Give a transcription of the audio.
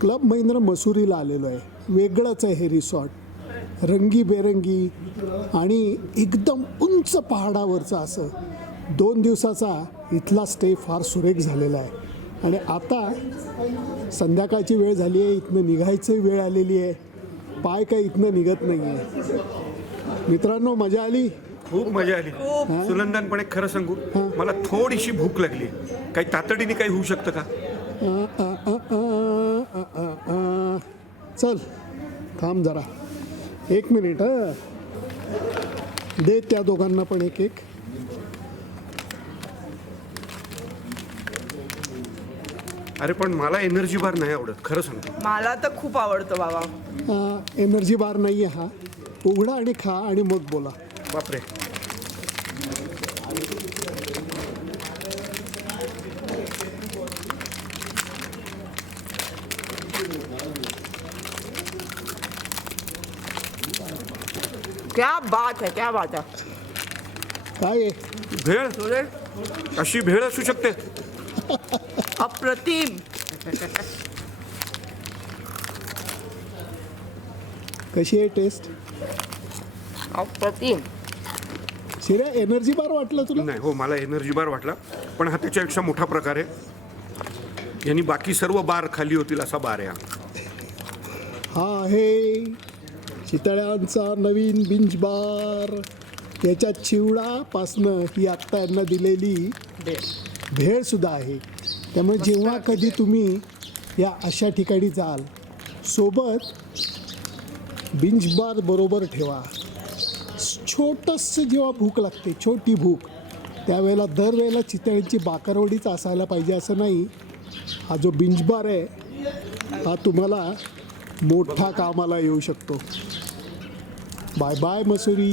Club Mahindra मसुरीला आलेलो आहे. वेगळंच आहे हे रिसॉर्ट, रंगीबेरंगी आणि एकदम उंच पहाडावरचं असं 2 दिवसाचा इथला स्टे फार सुरेख झालेला आहे. आणि आता संध्याकाळची वेळ झाली आहे, इथनं निघायची वेळ आलेली आहे. पाय काय इथनं निघत नाही आहे. मित्रांनो, मजा आली? खूप मजा आली. सुनंदानपणे खरं सांगू, मला थोडीशी भूक लागली. काही तातडीने काही होऊ शकतं का? चल थांब जरा, 1 मिनिट. दे त्या दोघांना पण एक एक. अरे पण मला एनर्जी बार नाही आवडत, खरं सांगतो. मला तर खूप आवडतो बाबा. एनर्जी बार नाही आहे हा. उघडा आणि खा आणि मग बोला. बापरे. क्या बात है, क्या बात है. काय आहे? भेळ? सुरेश, अशी भेळ असू शकते? अप्रतिम. कशी आहे टेस्ट? अप्रतिम. शिऱ्या, एनर्जी बार वाटलं तुला? नाही हो, मला एनर्जी बार वाटला, पण हा त्याच्यापेक्षा मोठा प्रकार आहे. यांनी बाकी सर्व बार खाली होतील असा बार आहे हा. हा आहे चितळ्यांचा नवीन बिंज बार. याच्यात चिवडापासनं ही आत्ता यांना दिलेली भेळसुद्धा आहे. त्यामुळे जेव्हा कधी तुम्ही या अशा ठिकाणी जाल, सोबत बिंज बार बरोबर ठेवा. छोटंसं जेव्हा भूक लागते, छोटी भूक, त्यावेळेला दरवेळेला चितळ्यांची बाकरवडीच असायला पाहिजे असं नाही. हा जो बिंज बार आहे हा तुम्हाला मोठा कामाला येऊ शकतो. Bye bye Mussoorie.